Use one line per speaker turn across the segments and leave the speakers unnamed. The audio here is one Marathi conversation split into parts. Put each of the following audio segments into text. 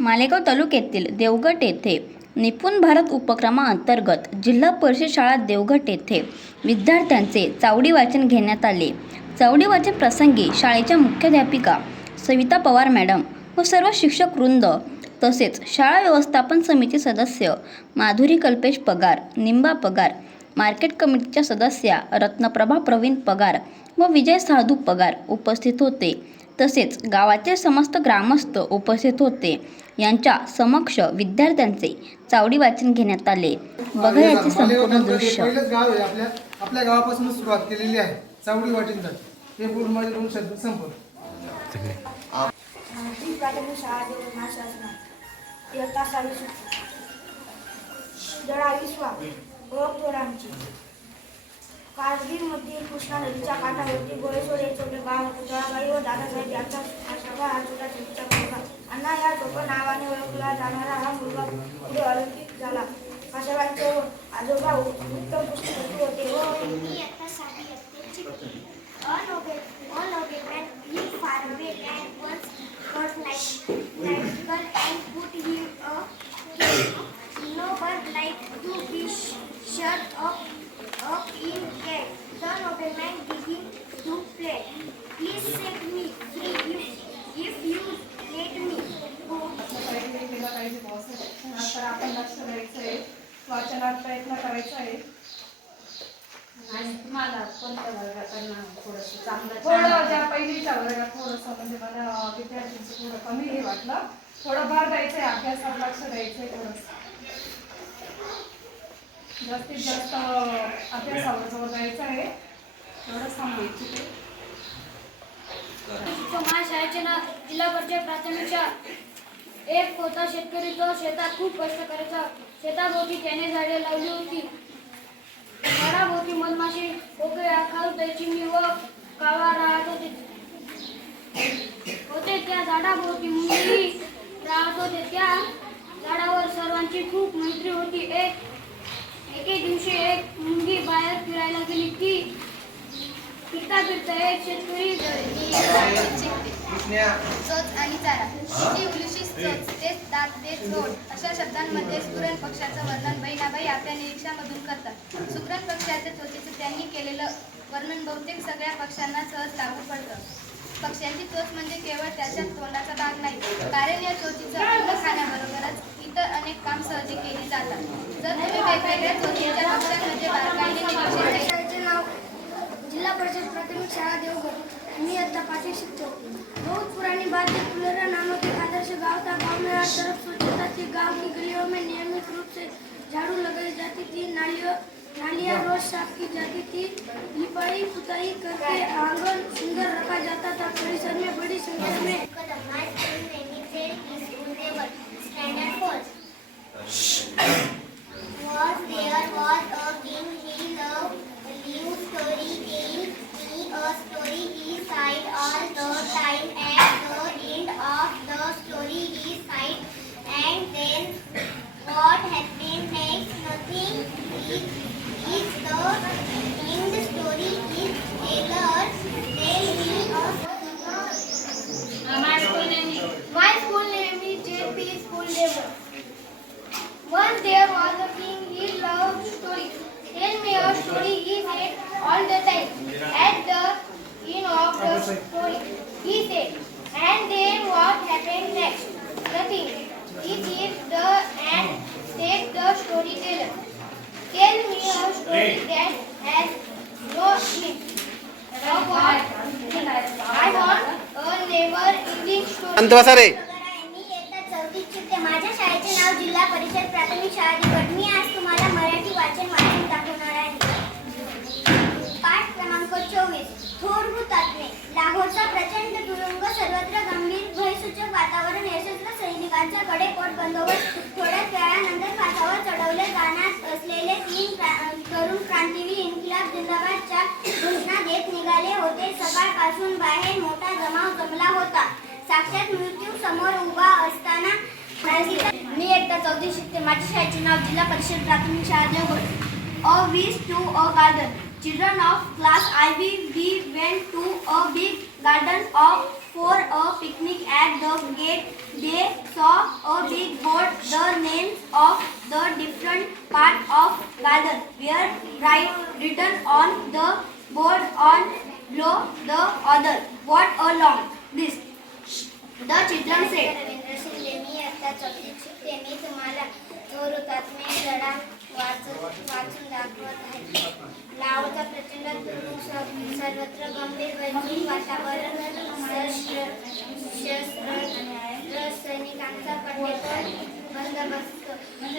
मालेगाव तालुक्यातील देवगट येथे निपुण भारत उपक्रमाअंतर्गत जिल्हा परिषद शाळा देवगट येथे विद्यार्थ्यांचे चावडी वाचन घेण्यात आले. चावडी वाचन प्रसंगी शाळेच्या मुख्याध्यापिका सविता पवार मॅडम व सर्व शिक्षक वृंद तसेच शाळा व्यवस्थापन समिती सदस्य माधुरी कल्पेश पगार निंबा पगार मार्केट कमिटीच्या सदस्या रत्नप्रभा प्रवीण पगार व विजय साधू पगार उपस्थित होते. तसेच गावातील समस्त ग्रामस्थ उपस्थित होते. यांच्या समक्ष विद्यार्थ्यांचे चावडी वाचन घेण्यात आले. बघा याचे संपूर्ण दृश्य.
पहिलंच गाव आहे. आपल्या आपल्या गावापासूनच सुरुवात केलेली आहे. चावडी हे पूर्ण माझे दोन शब्द संपत
ती प्राथमिक शाळा देऊन शासनात. इयत्ता सहावी सुटली जरा विश्वा ओळख थोरांची. कारगिलमध्ये कृष्णा नदीच्या काठावरती गोळेश्वर हे छोटे गाव होते जळाबाई व दादासाहेब यांचा आश्रम हा छोटा छोटीचा मुलगा अण्णा या टोपण नावाने ओळखला जाणारा हा मुलगा पुढे ऑलिम्पिक झाला. आशाबाईंचे आजोबा उत्तम पुस्तक होते व
All of it, all of it and him far away and once not like
करायचा आहे.
आणि तुम्हाला कोणत्या वर्गाकडनं थोडंसं चांगलं
थोडं ज्या पहिलीच्या वर्गात थोडंसं म्हणजे मला विद्यार्थ्यांचं थोडं कमी हे वाटलं. थोडं भर द्यायचं आहे अभ्यासात लक्ष द्यायचं आहे थोडंसं. जास्तीत जास्त अभ्यासावर जोर द्यायचा आहे. एवढं सांगू इच्छिते.
माझ्या शाळेचे नाव जिल्हा परिषद प्राथमिक शाळा. एक होता शेतकरी तो शेतात खूप कष्ट करायचा. शेताभोवती त्याने झाडे लावली होती. झाडाभोवती मधमाशी कोकळ्या खाऊ चिमणी व कावा राहत होते. होते त्या झाडाभोवती मुंगी राहत होते. त्या झाडावर सर्वांची खूप मैत्री होती. एक एके दिवशी एक मुंगी बाहेर फिरायला गेली. ती फिरता फिरता एक शेतकरी
चोच आणि चारा. ती उलुशी चोच तेच दात ते चोट अशा शब्दांमध्ये सुरण पक्षाचं वर्णन बहिणाबाई आपल्या निरीक्षामधून करतात. सुकरण पक्षाच्या चोचीचं त्यांनी केलेलं वर्णन बहुतेक सगळ्या पक्षांना सहज लागू पडतं. पक्ष्यांची चोच म्हणजे केवळ त्याच्या तोंडाचा भाग नाही. कारण या चोचीचं अन्न खाण्याबरोबरच इतर अनेक काम सहजी केली जातात. जर तुम्ही वेगवेगळ्या चोचीच्या पक्षांमध्ये बारकाईने निरीक्षण केले
शाळेचे नाव जिल्हा परिषद प्राथमिक शाळा देवघर. मी आता पाचवी शिकतो बहुत पुरानी बात है फुलेरा नामक एक आदर्श गांव था. गांव में हर तरफ स्वच्छता थी. गांव की गलियों में नियमित रूप से झाड़ू लगाई जाती थी. नालियों नालियाँ रोज साफ की जाती थी। लिपाई पुताई करके आंगन Once there was a king, he loved stories. Tell me a story, he said all the time. At the end of the story, he said, and then what happened next? Nothing. is the end, said the storyteller. Tell me a story that has no end. I want, I want a never-ending story.
जिंदाबादच्या घोषणा देत निघाले होते. सकाळपासून बाहेर मोठा जमाव जमला होता. साक्षात मृत्यू समोर उभा असताना मी एकदा चौथी शिकते. माझ्या शाळेचे नाव जिल्हा परिषद प्राथमिक शाळा देवगड अ वीस to a garden. Children of class I V we went to a big garden of for a picnic at the gate. They saw a big board. The names of the different parts of garden were right written on the board on below the other. What a long list! The children said.
मी आता चौथीत मी लढा वाच वाचून दाखवत आहे लावचा प्रचंड सर्वत्र गंभीर वैद्यकीय वातावरण सशस्त्र सैनिकांचा कठोर बंदोबस्त.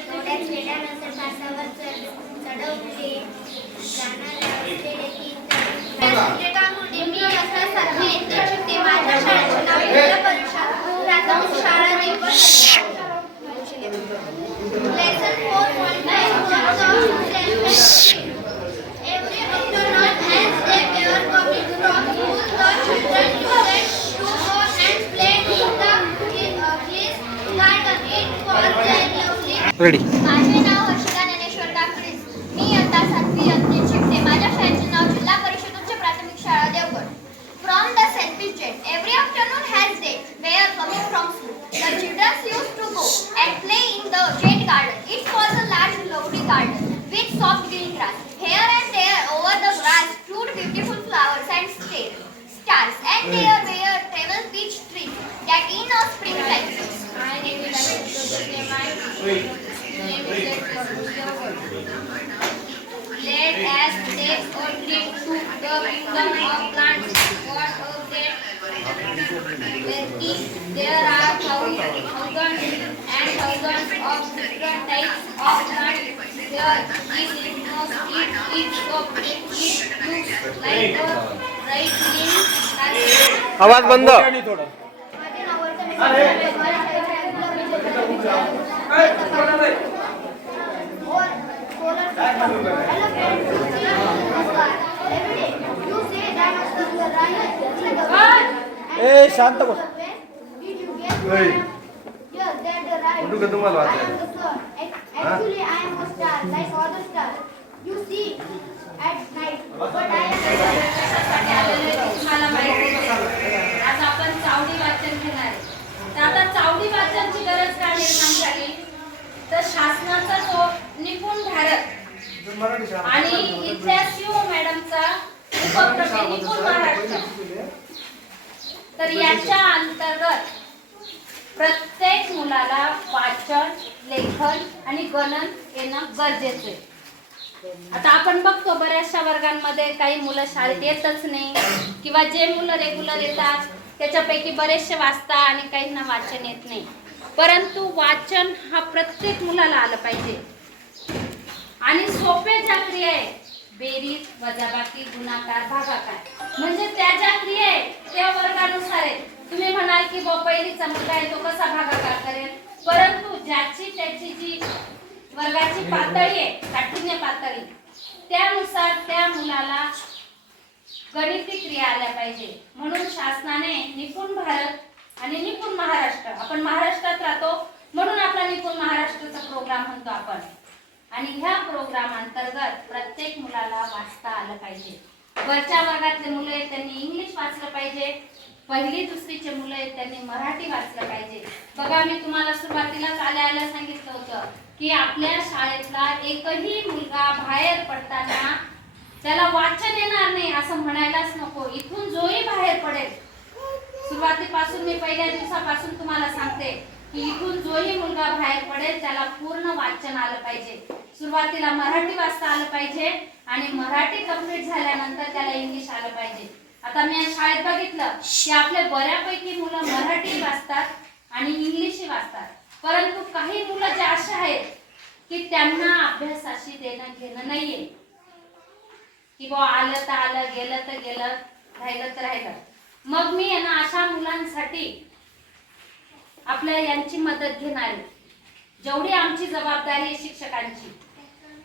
थोड्या खेड्यानंतर तासावर चढ चढवले जाणार असलेले मी आता सातवी इयत्तेत शिकते माझ्या शाळेचे नाव जिल्हा परिषद प्राथमिक शाळा देवगड
रेडी
माझे नाव हर्षिता ज्ञानेश्वर डाकरीस मी इयत्ता सातवी इयत्तेत शिकते. माझ्या शाळेचे नाव जिल्हा परिषद उच्च प्राथमिक शाळा Devgad. From the selfish giant every afternoon as they we are coming from school the children used to go and play in the giant garden it was a large lovely garden with soft green grass here and there over the grass stood beautiful flowers and stars, stars. And there were several peach trees that in a springtime. My name is Anshul My name Let us take a trip to the kingdom of plants. What of that? There are thousands, thousands and thousands of different types of plants. There is no it, it, so it, looks like a bright green
आवाज बंद
माझे
ए, शांत बस. कुठं का तुम्हाला
ते. आज आपण चावडी वाचन घेणार तर आता चावडी वाचनची गरज का निर्माण झाली तर शासनाचा जो निपुण भारत आणि इथल्या शिव मॅडमचा. उपक्रम निपुण महाराष्ट्र. तर याच्या अंतर्गत प्रत्येक मुलाला वाचन लेखन आणि गणन येणं गरजेचं आहे. आता आपण बघतो बऱ्याचशा वर्गांमध्ये काही मुलं शाळेत येतच नाही किंवा जे मुलं रेग्युलर येतात त्याच्यापैकी बरेचसे वाचता आणि काहींना वाचन येत नाही. परंतु वाचन हा प्रत्येक मुलाला आलं पाहिजे. आणि सोपे ज्या क्रिया आहे. बेरीज वजाबाकी गुणाकार भागाकार. म्हणजे त्या ज्या क्रिया आहे त्या वर्गानुसार आहे. तुम्ही म्हणाल की बा पहिलीचा मुलगा आहे तो कसा भागाकार करेल? परंतु ज्याची त्याची जी वर्गाची पातळी आहे काठिण्य पातळी त्यानुसार त्या मुलाला गणिती क्रिया आल्या पाहिजे. म्हणून शासनाने निपुण भारत आणि निपुण महाराष्ट्र आपण महाराष्ट्रात राहतो म्हणून आपला निपुण महाराष्ट्राचा प्रोग्राम म्हणतो आपण. आणि ह्या प्रोग्राम अंतर्गत प्रत्येक मुलाला वाचता आलं पाहिजे. वरच्या वर्गातले मुलं आहेत त्यांनी इंग्लिश वाचलं पाहिजे. पहिली दुसरीचे मुलं आहेत त्यांनी मराठी वाचलं पाहिजे. बघा मी तुम्हाला सुरुवातीलाच आल्या आल्या सांगितलं होतं की आपल्या शाळेतला एकही मुलगा बाहेर पडताना त्याला वाचन येणार नाही असं म्हणायलाच नको. इथून जोही बाहेर पडेल. सुरुवातीपासून मी पहिल्या दिवसापासून तुम्हाला सांगते. की इथून जोही मुलगा बाहेर पडेल त्याला पूर्ण वाचन आलं पाहिजे. सुरुवातीला मराठी वाचता आलं पाहिजे आणि मराठी कंप्लीट झाल्यानंतर त्याला इंग्लिश आलं पाहिजे. आता मी शाळेत बघितलं की आपले बऱ्यापैकी मुलं मराठी वाचतात आणि इंग्लिशही वाचतात. परंतु काही मुलं जे असे आहेत की त्यांना अभ्यासाशी देणं घेणं नाहीये. की बुवा आलं तर आलं गेलं तर गेलं राहिलं तर राहिलं. मग मी आहे ना अशा मुलांसाठी आपल्या यांची मदत घेणार जेवढी आमची जबाबदारी आहे शिक्षकांची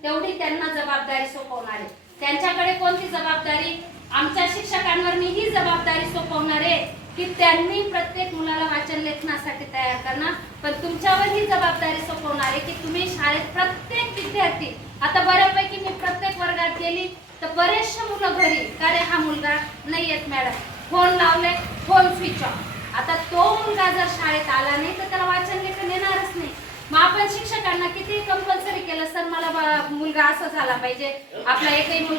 तेवढी त्यांना जबाबदारी सोपवणार. आहे त्यांच्याकडे कोणती जबाबदारी? आमच्या शिक्षकांवर मी ही जबाबदारी सोपवणार आहे की त्यांनी प्रत्येक मुलाला वाचन लेखनासाठी तयार करणार पण तुमच्यावर ही जबाबदारी सोपवणार आहे की तुम्ही शाळेत प्रत्येक विद्यार्थी आता बऱ्यापैकी मी प्रत्येक वर्गात गेली तर बरेचशे मुलं घरी का हा मुलगा? नाही येत मॅडम. फोन लावले फोन स्विच ऑफ. आता तो मुलगा जर शाळेत आला नाही तर त्याला वाचन लेखन येणारच नाही. मग आपण शिक्षकांना किती कंपल्सरी केलं सर मला मुलगा असं झाला पाहिजे. आपला एकही मुलगा